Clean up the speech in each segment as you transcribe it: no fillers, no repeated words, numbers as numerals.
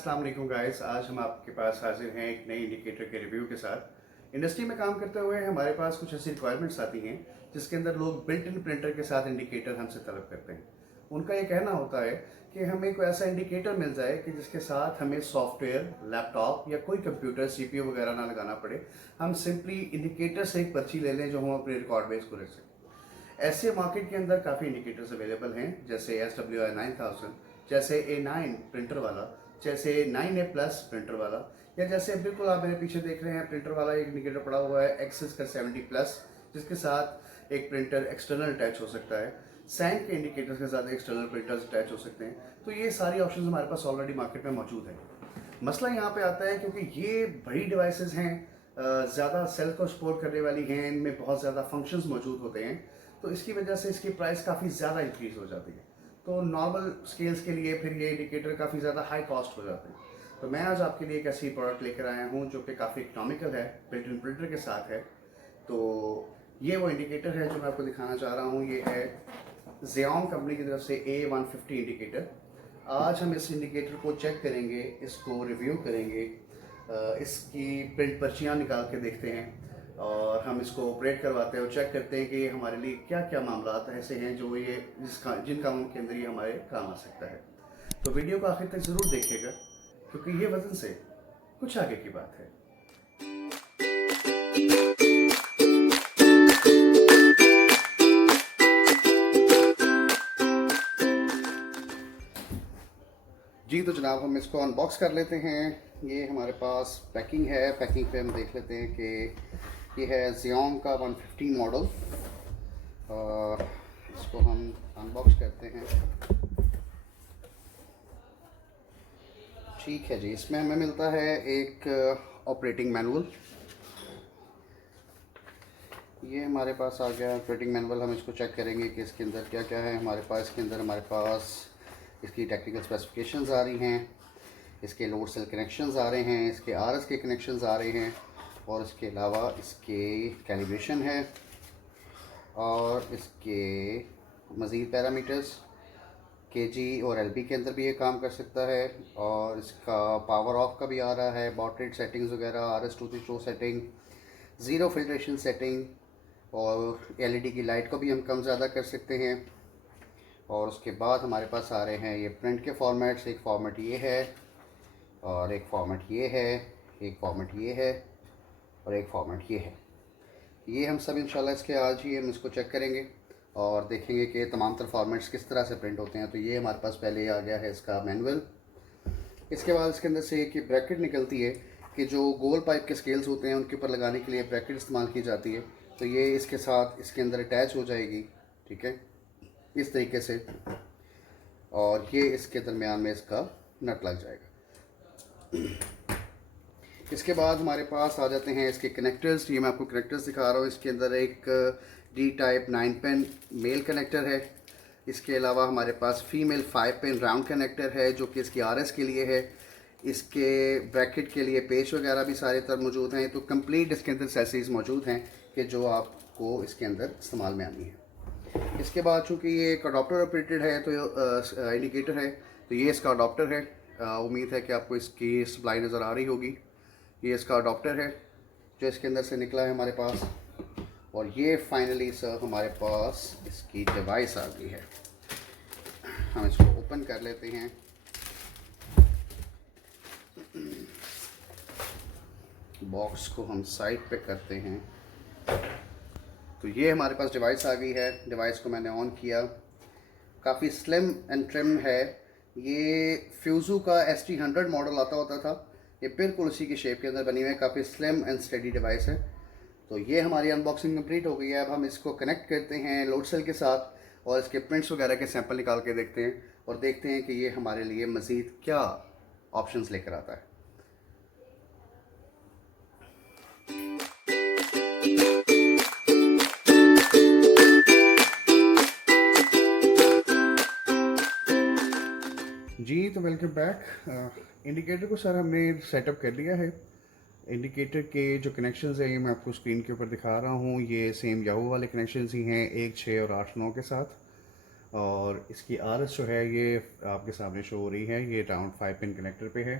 अस्सलाम वालेकुम गाइस। आज हम आपके पास हाजिर हैं एक नई इंडिकेटर के रिव्यू के साथ। इंडस्ट्री में काम करते हुए हमारे पास कुछ ऐसी रिक्वायरमेंट्स आती हैं जिसके अंदर लोग बिल्ट इन प्रिंटर के साथ इंडिकेटर हमसे तलब करते हैं। उनका ये कहना होता है कि हमें कोई ऐसा इंडिकेटर मिल जाए कि जिसके साथ हमें सॉफ्टवेयर, लैपटॉप या कोई कंप्यूटर, सीपीयू वगैरह ना लगाना पड़े। हम सिंपली इंडिकेटर से एक पर्ची ले लें जो हम अपने रिकॉर्ड बेस को रख सकें। ऐसे मार्केट के अंदर काफ़ी इंडिकेटर्स अवेलेबल हैं, जैसे SWI 9000, जैसे A9 प्रिंटर वाला, जैसे 9A+ प्रिंटर वाला, या जैसे बिल्कुल आप मेरे पीछे देख रहे हैं प्रिंटर वाला एक इंडिकेटर पड़ा हुआ है एक्सिस का 70+, जिसके साथ एक प्रिंटर एक्सटर्नल अटैच हो सकता है। सैंक के इंडिकेटर्स के साथ एक्सटर्नल प्रिंटर्स अटैच हो सकते हैं। तो ये सारी ऑप्शंस हमारे पास ऑलरेडी मार्केट में मौजूद है। मसला यहाँ पे आता है क्योंकि ये बड़ी डिवाइसेस हैं, ज़्यादा सेल को सपोर्ट करने वाली हैं, इनमें बहुत ज़्यादा फंक्शंस मौजूद होते हैं, तो इसकी वजह से इसकी प्राइस काफ़ी ज़्यादा इंक्रीज़ हो जाती है। तो नॉर्मल स्केल्स के लिए फिर ये इंडिकेटर काफ़ी ज़्यादा हाई कॉस्ट हो जाते हैं। तो मैं आज आपके लिए एक ऐसी प्रोडक्ट लेकर आया हूँ जो कि काफ़ी इकोनॉमिकल है, बिल्ट इन प्रिंटर के साथ है। तो ये वो इंडिकेटर है जो मैं आपको दिखाना चाह रहा हूँ। ये है Xeon कंपनी की तरफ से A150 इंडिकेटर। आज हम इस इंडिकेटर को चेक करेंगे, इसको रिव्यू करेंगे, इसकी प्रिंट पर्चियाँ निकाल के देखते हैं और हम इसको ऑपरेट करवाते हैं और चेक करते हैं कि हमारे लिए क्या क्या मामला ऐसे हैं जो जिन कामों के अंदर ये हमारे काम आ सकता है। तो वीडियो को आखिर तक ज़रूर देखिएगा क्योंकि ये वजन से कुछ आगे की बात है। जी तो जनाब, हम इसको अनबॉक्स कर लेते हैं। ये हमारे पास पैकिंग है। पैकिंग पे हम देख लेते हैं कि ये है Xeon का 150 मॉडल। इसको हम अनबॉक्स करते हैं। ठीक है जी, इसमें हमें मिलता है एक ऑपरेटिंग मैनुअल। ये हमारे पास आ गया ऑपरेटिंग मैनुअल। हम इसको चेक करेंगे कि इसके अंदर क्या क्या है हमारे पास। इसके अंदर हमारे पास इसकी टेक्निकल स्पेसिफिकेशंस आ रही हैं, इसके लोड सेल कनेक्शंस आ रहे हैं, इसके RS के कनेक्शंस आ रहे हैं, और इसके अलावा इसके कैलिब्रेशन है और इसके मज़ीद पैरामीटर्स kg और LB के अंदर भी ये काम कर सकता है। और इसका पावर ऑफ का भी आ रहा है, बॉट रेट सेटिंग्स वगैरह, RS-232 setting, zero filtration setting, और LED की लाइट को भी हम कम ज़्यादा कर सकते हैं। और उसके बाद हमारे पास आ रहे हैं ये प्रिंट के फॉर्मेट्स। एक फॉर्मेट ये है और एक फॉर्मेट ये है, एक फॉर्मेट ये है और एक फॉर्मेट ये है। ये हम सब इंशाल्लाह इसके आज ही हम इसको चेक करेंगे और देखेंगे कि तमाम तर फॉर्मेट्स किस तरह से प्रिंट होते हैं। तो ये हमारे पास पहले आ गया है इसका मैनुअल। इसके बाद इसके अंदर से एक ब्रैकेट निकलती है कि जो गोल पाइप के स्केल्स होते हैं उनके ऊपर लगाने के लिए ब्रैकेट इस्तेमाल की जाती है। तो ये इसके साथ इसके अंदर अटैच हो जाएगी, ठीक है, इस तरीके से, और ये इसके दरमियान में इसका नट लग जाएगा। इसके बाद हमारे पास आ जाते हैं इसके कनेक्टर्स। ये मैं आपको कनेक्टर्स दिखा रहा हूँ। इसके अंदर एक D-टाइप 9 पिन मेल कनेक्टर है। इसके अलावा हमारे पास फीमेल 5 पिन राउंड कनेक्टर है जो कि इसकी RS के लिए है। इसके ब्रैकेट के लिए पेच वगैरह भी सारे तरह मौजूद हैं। तो कंप्लीट इसके अंदर एक्सेसरीज मौजूद हैं कि जो आपको इसके अंदर इस्तेमाल में आनी है। इसके बाद चूँकि ये एक अडोप्टर ऑपरेटेड है तो इंडिकेटर है, तो ये इसका अडोप्टर है। उम्मीद है कि आपको इसकी सप्लाई नज़र आ रही होगी। ये इसका अडोप्टर है जो इसके अंदर से निकला है हमारे पास। और ये फाइनली सर हमारे पास इसकी डिवाइस आ गई है। हम इसको ओपन कर लेते हैं। बॉक्स को हम साइड पे करते हैं। तो ये हमारे पास डिवाइस आ गई है। डिवाइस को मैंने ऑन किया। काफ़ी स्लिम एंड ट्रिम है। ये फ्यूज़ू का ST100 मॉडल आता होता था, ये बिल्कुल उसी की शेप के अंदर बनी हुई है। काफ़ी स्लिम एंड स्टेडी डिवाइस है। तो ये हमारी अनबॉक्सिंग कंप्लीट हो गई है। अब हम इसको कनेक्ट करते हैं लोड सेल के साथ और इसके प्रिंट्स वगैरह के सैंपल निकाल के देखते हैं और देखते हैं कि ये हमारे लिए मज़ीद क्या ऑप्शंस लेकर आता है। जी तो वेलकम बैक। इंडिकेटर को सर हमने सेटअप कर लिया है। इंडिकेटर के जो कनेक्शंस हैं ये मैं आपको स्क्रीन के ऊपर दिखा रहा हूँ। ये सेम याहू वाले कनेक्शंस ही हैं, 1, 6 और 8, 9 के साथ। और इसकी RS जो है ये आपके सामने शो हो रही है, ये राउंड 5 पिन कनेक्टर पे है।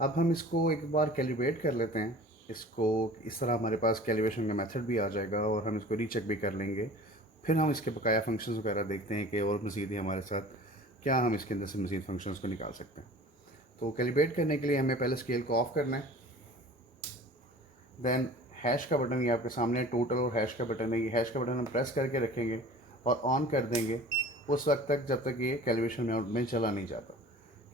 अब हम इसको एक बार कैलिब्रेट कर लेते हैं। इसको इस तरह हमारे पास कैलिब्रेशन का मेथड भी आ जाएगा और हम इसको रीचेक भी कर लेंगे। फिर हम इसके बकाया फंक्शंस वगैरह देखते हैं कि और मज़ीद ही हमारे साथ क्या हम इसके अंदर से मज़ीद फंक्शंस को निकाल सकते हैं। तो कैलिब्रेट करने के लिए हमें पहले स्केल को ऑफ़ करना है। देन हैश का बटन ये आपके सामने टोटल और हैश का बटन है, ये हैश का बटन हम प्रेस करके रखेंगे और ऑन कर देंगे उस वक्त तक जब तक ये कैलिब्रेशन मोड में चला नहीं जाता।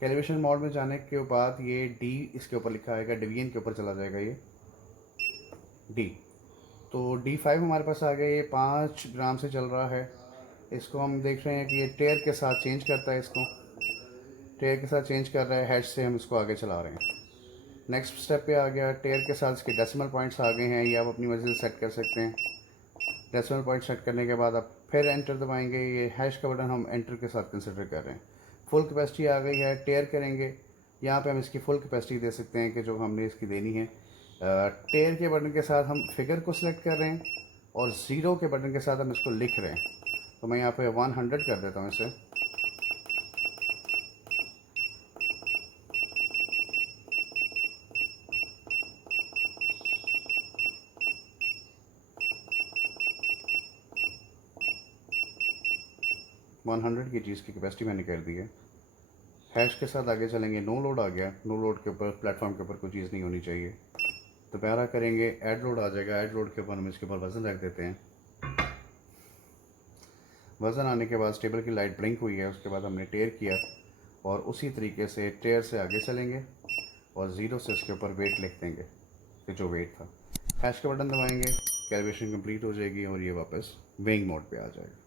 कैलिब्रेशन मोड में जाने के बाद ये डी इसके ऊपर लिखा आएगा, डिवीजन के ऊपर चला जाएगा ये डी। तो D5 हमारे पास आ गया, ये 5 ग्राम से चल रहा है। इसको हम देख रहे हैं कि ये टेयर के साथ चेंज करता है, इसको टेयर के साथ चेंज कर रहा है, हैश से हम इसको आगे चला रहे हैं। नेक्स्ट स्टेप पे आ गया, टेयर के साथ इसके डेसिमल पॉइंट्स आ गए हैं, ये आप अपनी मर्जी से सेट कर सकते हैं। डेसिमल पॉइंट सेट करने के बाद आप फिर एंटर दबाएंगे, ये हैश का बटन हम एंटर के साथ कंसिडर कर रहे हैं। फुल कैपेसिटी आ गई है, टेयर करेंगे, यहाँ पे हम इसकी फुल कैपेसिटी दे सकते हैं कि जो हमने इसकी देनी है। टेयर के बटन के साथ हम फिगर को सिलेक्ट कर रहे हैं और ज़ीरो के बटन के साथ हम इसको लिख रहे हैं। तो मैं यहाँ पे 100 कर देता हूँ इसे। वन 100 की चीज़ की कैपेसिटी मैंने कर दी है। हैश के साथ आगे चलेंगे, नो लोड आ गया, नो लोड के ऊपर प्लेटफॉर्म के ऊपर कोई चीज़ नहीं होनी चाहिए। दोबारा करेंगे, ऐड लोड आ जाएगा, ऐड लोड के ऊपर हम इसके ऊपर वज़न रख देते हैं। वज़न आने के बाद स्टेबल की लाइट ब्लिंक हुई है, उसके बाद हमने टेयर किया और उसी तरीके से टेयर से आगे चलेंगे और ज़ीरो से इसके ऊपर वेट लिख देंगे कि जो वेट था। हैश का बटन दबाएंगे, कैलिब्रेशन कंप्लीट हो जाएगी और ये वापस वेइंग मोड पे आ जाएगा।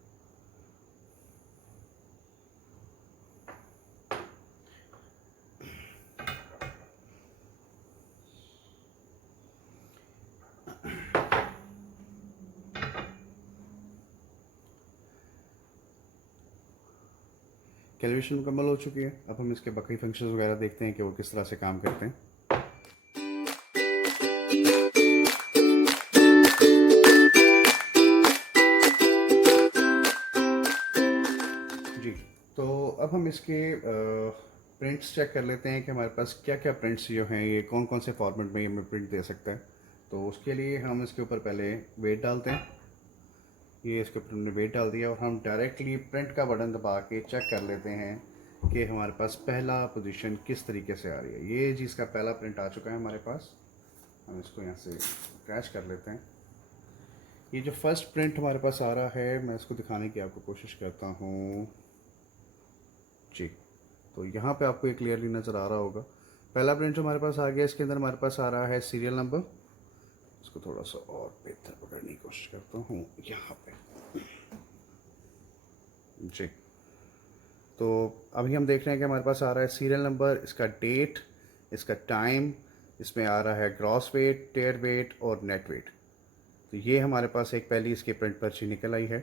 कैलिब्रेशन मुकम्मल हो चुकी है। अब हम इसके बाकी फंक्शंस वगैरह देखते हैं कि वो किस तरह से काम करते हैं। जी, तो अब हम इसके प्रिंट्स चेक कर लेते हैं कि हमारे पास क्या क्या प्रिंट्स जो हैं, ये कौन कौन से फॉर्मेट में ये हमें प्रिंट दे सकता है। तो उसके लिए हम इसके ऊपर पहले वेट डालते हैं। ये इसके ऊपर हमने वेट डाल दिया और हम डायरेक्टली प्रिंट का बटन दबा के चेक कर लेते हैं कि हमारे पास पहला पोजीशन किस तरीके से आ रही है। ये जी इसका पहला प्रिंट आ चुका है हमारे पास। हम इसको यहाँ से क्रैश कर लेते हैं। ये जो फर्स्ट प्रिंट हमारे पास आ रहा है, मैं इसको दिखाने की आपको कोशिश करता हूँ जी। तो यहाँ पे आपको ये क्लियरली नज़र आ रहा होगा। पहला प्रिंट जो हमारे पास आ गया, इसके अंदर हमारे पास आ रहा है सीरियल नंबर। इसको थोड़ा सा और बेहतर पकड़ने की कोशिश करता हूँ यहाँ पे जी। तो अभी हम देख रहे हैं कि हमारे पास आ रहा है सीरियल नंबर, इसका डेट, इसका टाइम, इसमें आ रहा है ग्रॉस वेट, टेयर वेट और नेट वेट। तो ये हमारे पास एक पहली इसकी प्रिंट पर्ची निकल आई है।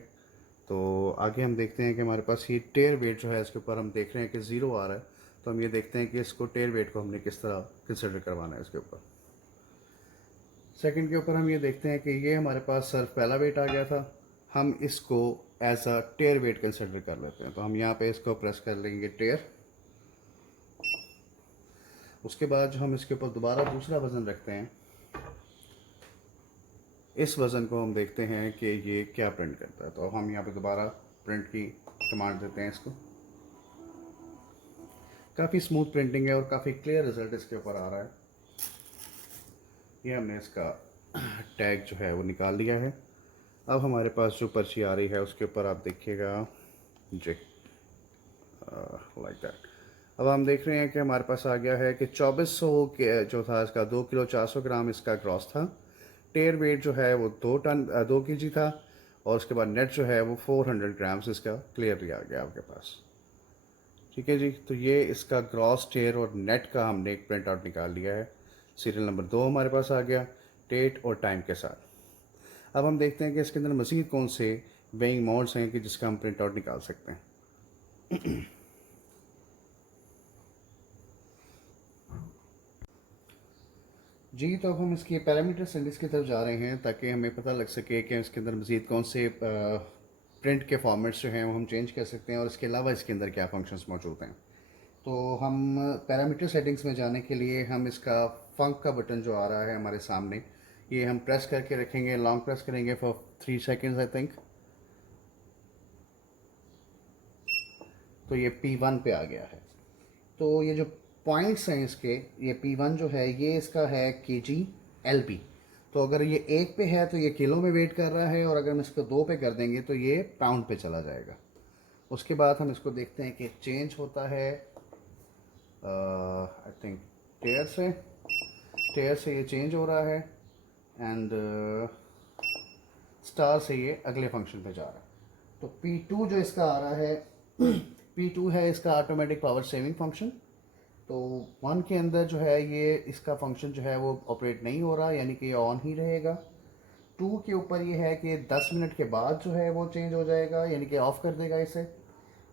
तो आगे हम देखते हैं कि हमारे पास ये टेयर वेट जो है, इसके ऊपर हम देख रहे हैं कि ज़ीरो आ रहा है। तो हम ये देखते हैं कि इसको टेयर वेट को हमने किस तरह कंसिडर करवाना है। इसके ऊपर सेकंड के ऊपर हम ये देखते हैं कि ये हमारे पास सिर्फ पहला वेट आ गया था, हम इसको as a tare weight consider कर लेते हैं। तो हम यहाँ पे इसको प्रेस कर लेंगे टेयर। उसके बाद जो हम इसके ऊपर दोबारा दूसरा वज़न रखते हैं, इस वज़न को हम देखते हैं कि ये क्या प्रिंट करता है। तो हम यहाँ पे दोबारा प्रिंट की कमांड देते हैं इसको। काफ़ी स्मूथ प्रिंटिंग है और काफ़ी क्लियर रिजल्ट इसके ऊपर आ रहा है। ये हमने इसका टैग जो है वो निकाल लिया है। अब हमारे पास जो पर्ची आ रही है उसके ऊपर आप देखिएगा जी, लाइक दैट। अब हम देख रहे हैं कि हमारे पास आ गया है कि 2400 के जो था इसका 2 किलो 400 ग्राम इसका ग्रॉस था। टेयर वेट जो है वो 2 केजी था और उसके बाद नेट जो है वो 400 ग्राम्स इसका क्लियरली आ गया आपके पास। ठीक है जी, तो ये इसका ग्रॉस, टेयर और नेट का हमने एक प्रिंट आउट निकाल लिया है। सीरियल नंबर 2 हमारे पास आ गया डेट और टाइम के साथ। अब हम देखते हैं कि इसके अंदर मज़ीद कौन से वेइंग मोड्स हैं कि जिसका हम प्रिंट आउट निकाल सकते हैं। जी, तो अब हम इसके पैरामीटर सेटिंग्स की तरफ जा रहे हैं ताकि हमें पता लग सके कि इसके अंदर मज़ीद कौन से प्रिंट के फॉर्मेट्स जो हैं वो हम चेंज कर सकते हैं, और इसके अलावा इसके अंदर क्या फंक्शंस मौजूद हैं। तो हम पैरामीटर सेटिंग्स में जाने के लिए हम इसका फंक का बटन जो आ रहा है हमारे सामने, ये हम प्रेस करके रखेंगे, लॉन्ग प्रेस करेंगे फॉर 3 सेकेंड्स आई थिंक। तो ये P1 पे आ गया है। तो ये जो पॉइंट्स हैं इसके, ये P1 जो है ये इसका है kg/lb। तो अगर ये 1 पे है तो ये किलो में वेट कर रहा है, और अगर हम इसको 2 पे कर देंगे तो ये पाउंड पे चला जाएगा। उसके बाद हम इसको देखते हैं कि चेंज होता है आई थिंक टेयर से ये चेंज हो रहा है, एंड स्टार से ये अगले फंक्शन पे जा रहा है। तो P2 जो इसका आ रहा है P2 है इसका ऑटोमेटिक पावर सेविंग फंक्शन। तो 1 के अंदर जो है ये इसका फंक्शन जो है वो ऑपरेट नहीं हो रहा, यानी कि ये ऑन ही रहेगा। 2 के ऊपर ये है कि 10 मिनट के बाद जो है वो चेंज हो जाएगा, यानी कि ऑफ़ कर देगा इसे।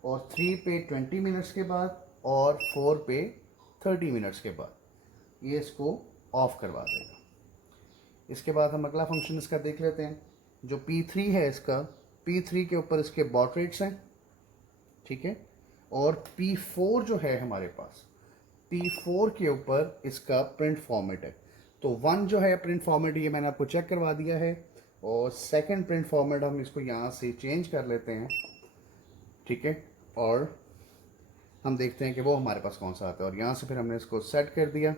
और 3 पे 20 मिनट्स के बाद, और 4 पे 30 मिनट्स के बाद ये इसको ऑफ़ करवा देगा। इसके बाद हम अगला फंक्शन इसका देख लेते हैं। जो P3 है इसका, P3 के ऊपर इसके बॉट रेट्स हैं, ठीक है। और P4 जो है हमारे पास, P4 के ऊपर इसका प्रिंट फॉर्मेट है। तो 1 जो है प्रिंट फॉर्मेट ये मैंने आपको चेक करवा दिया है, और सेकंड प्रिंट फॉर्मेट हम इसको यहाँ से चेंज कर लेते हैं, ठीक है। और हम देखते हैं कि वो हमारे पास कौन सा आता है, और यहाँ से फिर हमने इसको सेट कर दिया,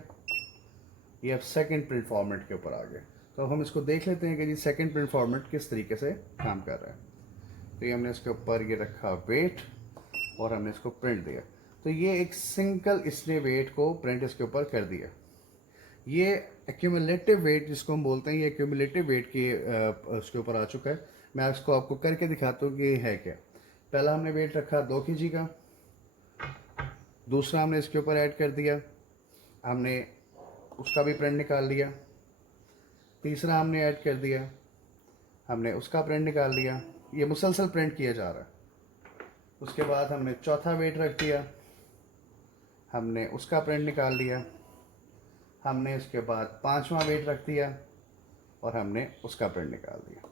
ये अब सेकंड प्रिंट फॉर्मेट के ऊपर आ गया। तो अब हम इसको देख लेते हैं कि जी सेकंड प्रिंट फॉर्मेट किस तरीके से काम कर रहा है। तो ये हमने इसके ऊपर ये रखा वेट, और हमने इसको प्रिंट दिया। तो ये एक सिंगल इसने वेट को प्रिंट इसके ऊपर कर दिया। ये एक्यूमुलेटिव वेट जिसको हम बोलते हैं, ये एक्यूमुलेटिव वेट के उसके ऊपर आ चुका है। मैं इसको आपको करके दिखाता हूँ कि ये है क्या। पहला हमने वेट रखा 2 kg का, दूसरा हमने इसके ऊपर ऐड कर दिया, हमने उसका भी प्रिंट निकाल लिया। तीसरा हमने ऐड कर दिया, हमने उसका प्रिंट निकाल लिया। ये मुसलसल प्रिंट किया जा रहा है। उसके बाद हमने चौथा वेट रख दिया, हमने उसका प्रिंट निकाल लिया। हमने इसके बाद 5वां वेट रख दिया, और हमने उसका प्रिंट निकाल दिया।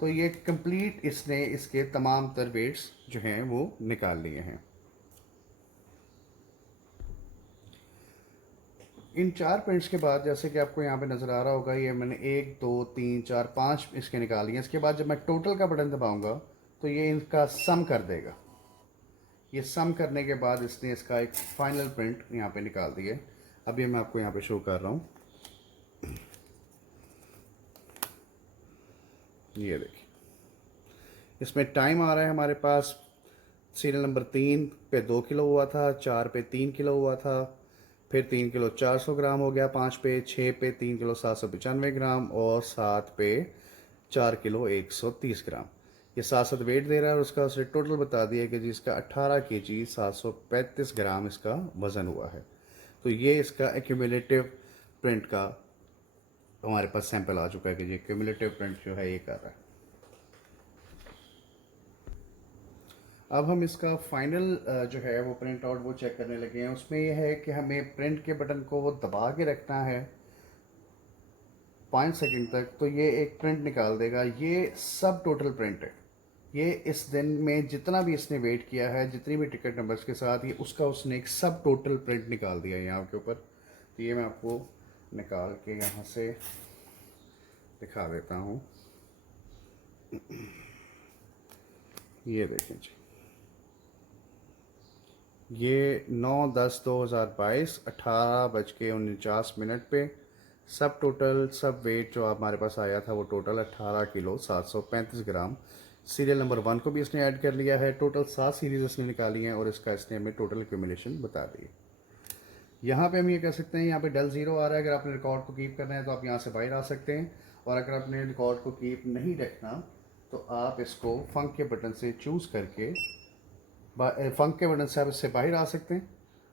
तो ये कंप्लीट इसने इसके तमाम तर वेट्स जो हैं वो निकाल लिए हैं। इन 4 प्रिंट्स के बाद, जैसे कि आपको यहाँ पे नज़र आ रहा होगा, ये मैंने 1 2 3 4 5 इसके निकाल लिए। इसके बाद जब मैं टोटल का बटन दबाऊंगा तो ये इनका सम कर देगा। ये सम करने के बाद इसने इसका एक फाइनल प्रिंट यहाँ पे निकाल दिया। अब ये मैं आपको यहाँ पे शो कर रहा हूँ, ये देखिए। इसमें टाइम आ रहा है हमारे पास, सीरियल नंबर 3 पे 2 किलो हुआ था, 4 पे 3 किलो हुआ था, फिर 3 किलो 400 ग्राम हो गया, 5 पे 6 पे 3 किलो 795 ग्राम, और 7 पे 4 किलो 130 ग्राम। ये 7 वेट दे रहा है, और उसका उसने टोटल बता दिया कि जी इसका 18 kg 735 ग्राम इसका वज़न हुआ है। तो ये इसका एक्यूमुलेटिव प्रिंट का हमारे पास सैंपल आ चुका है कि जी एक्यूमुलेटिव प्रिंट जो है ये कर रहा है। अब हम इसका फाइनल जो है वो प्रिंट आउट वो चेक करने लगे हैं। उसमें ये है कि हमें प्रिंट के बटन को वो दबा के रखना है 5 सेकंड तक, तो ये एक प्रिंट निकाल देगा। ये सब टोटल प्रिंट है। ये इस दिन में जितना भी इसने वेट किया है, जितनी भी टिकट नंबर्स के साथ, ये उसका उसने एक सब टोटल प्रिंट निकाल दिया है यहाँ के ऊपर। तो ये मैं आपको निकाल के यहाँ से दिखा देता हूँ। ये देखें जी, ये 9/10/2022 18:49 पे सब टोटल सब वेट जो हमारे पास आया था वो टोटल 18 किलो 735 ग्राम। सीरियल नंबर 1 को भी इसने ऐड कर लिया है। टोटल 7 सीरीज इसने निकाली हैं, और इसका इसने हमें टोटल एक्यूमुलेशन बता दी है। यहाँ पे हम ये कह सकते हैं, यहाँ पे डल 0 आ रहा है। अगर आपने रिकॉर्ड को कीप करना है तो आप यहाँ से बाहर आ सकते हैं, और अगर आपने रिकॉर्ड को कीप नहीं रखना तो आप इसको फंक के बटन से चूज़ करके फंक के बटन से आप इससे बाहर आ सकते हैं।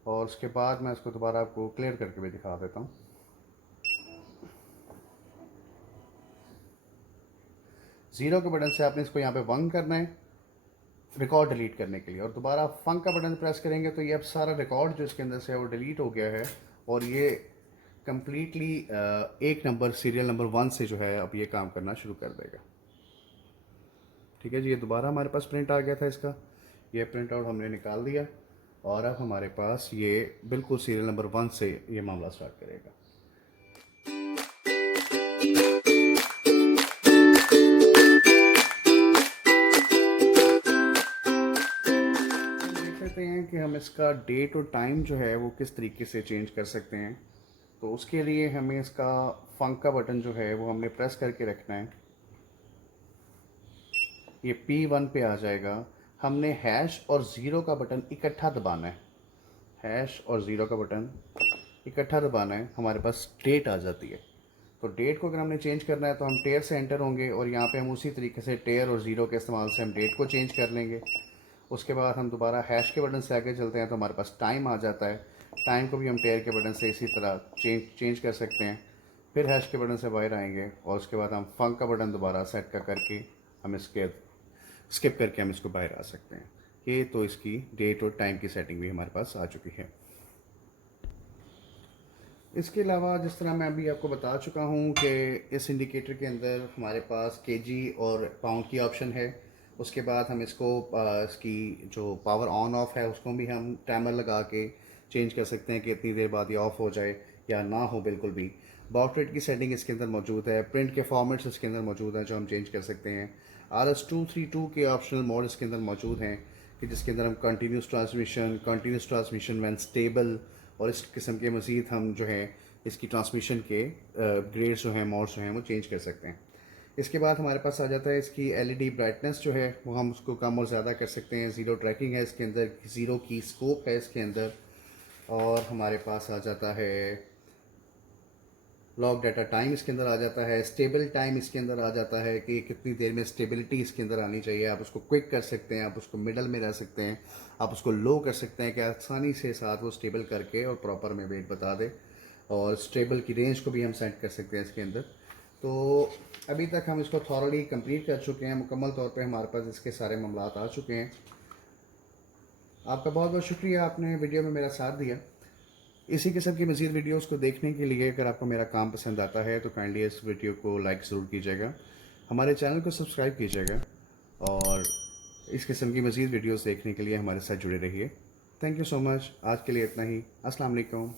और उसके बाद मैं इसको दोबारा आपको क्लियर करके भी दिखा देता हूँ। 0 के बटन से आपने इसको यहाँ पे 1 करना है रिकॉर्ड डिलीट करने के लिए, और दोबारा फंक का बटन प्रेस करेंगे तो ये अब सारा रिकॉर्ड जो इसके अंदर से है वो डिलीट हो गया है, और ये कम्प्लीटली एक नंबर सीरियल नंबर 1 से जो है अब ये काम करना शुरू कर देगा। ठीक है जी, ये दोबारा हमारे पास प्रिंट आ गया था इसका, ये प्रिंट आउट हमने निकाल दिया और अब हमारे पास ये बिल्कुल सीरियल नंबर 1 से ये मामला स्टार्ट करेगा। देख सकते हैं कि हम इसका डेट और टाइम जो है वो किस तरीके से चेंज कर सकते हैं। तो उसके लिए हमें इसका फंक का बटन जो है वो हमने प्रेस करके रखना है, ये P1 पे आ जाएगा। हमने हैश और ज़ीरो का बटन इकट्ठा दबाना है, हैश और ज़ीरो का बटन इकट्ठा दबाना है, हमारे पास डेट आ जाती है। तो डेट को अगर हमने चेंज करना है तो हम टेयर से एंटर होंगे और यहाँ पे हम उसी तरीके से टेयर और ज़ीरो के इस्तेमाल से हम डेट को चेंज कर लेंगे। उसके बाद हम दोबारा हैश के बटन से आगे चलते हैं तो हमारे पास टाइम आ जाता है, टाइम को भी हम टेयर के बटन से इसी तरह चेंज कर सकते हैं। फिर हैश के बटन से बाहर आएंगे और उसके बाद हम फंक का बटन दोबारा सेट का करके हम इसके स्किप करके हम इसको बाहर आ सकते हैं। ये तो इसकी डेट और टाइम की सेटिंग भी हमारे पास आ चुकी है। इसके अलावा जिस तरह मैं अभी आपको बता चुका हूँ कि इस इंडिकेटर के अंदर हमारे पास केजी और पाउंड की ऑप्शन है। उसके बाद हम इसको इसकी जो पावर ऑन ऑफ है उसको भी हम टाइमर लगा के चेंज कर सकते हैं कि इतनी देर बाद ये ऑफ हो जाए या ना हो बिल्कुल भी। बाउट रेट की सेटिंग इसके अंदर मौजूद है, प्रिंट के फॉर्मेट्स इसके अंदर मौजूद हैं जो हम चेंज कर सकते हैं। RS232 के ऑप्शनल मोड इसके अंदर मौजूद हैं कि जिसके अंदर हम कंटिन्यूस ट्रांसमिशन व्हेन स्टेबल और इस किस्म के मज़ीद हम जो है इसकी ट्रांसमिशन के ग्रेड्स जो हैं मोड्स जो हैं वो चेंज कर सकते हैं। इसके बाद हमारे पास आ जाता है इसकी LED ब्राइटनेस जो है वो हम उसको कम और ज़्यादा कर सकते हैं। ज़ीरो ट्रैकिंग है इसके अंदर, ज़ीरो की स्कोप है इसके अंदर, और हमारे पास आ जाता है लॉग डाटा टाइम इसके अंदर आ जाता है, स्टेबल टाइम इसके अंदर आ जाता है कि कितनी देर में स्टेबिलिटी इसके अंदर आनी चाहिए। आप उसको क्विक कर सकते हैं, आप उसको मिडल में रह सकते हैं, आप उसको लो कर सकते हैं कि आसानी से साथ वो स्टेबल करके और प्रॉपर में वेट बता दे, और स्टेबल की रेंज को भी हम सेट कर सकते हैं इसके अंदर। तो अभी तक हम इसको थॉरली कंप्लीट कर चुके हैं, मुकम्मल तौर पर हमारे पास इसके सारे मामलात आ चुके हैं। आपका बहुत बहुत शुक्रिया, आपने वीडियो में मेरा साथ दिया। इसी किस्म की मज़ीद वीडियोस को देखने के लिए अगर आपको मेरा काम पसंद आता है तो काइंडली इस वीडियो को लाइक ज़रूर कीजिएगा, हमारे चैनल को सब्सक्राइब कीजिएगा और इस किस्म की मज़ीद वीडियोस देखने के लिए हमारे साथ जुड़े रहिए। Thank you so much. आज के लिए इतना ही। अस्सलाम वालेकुम।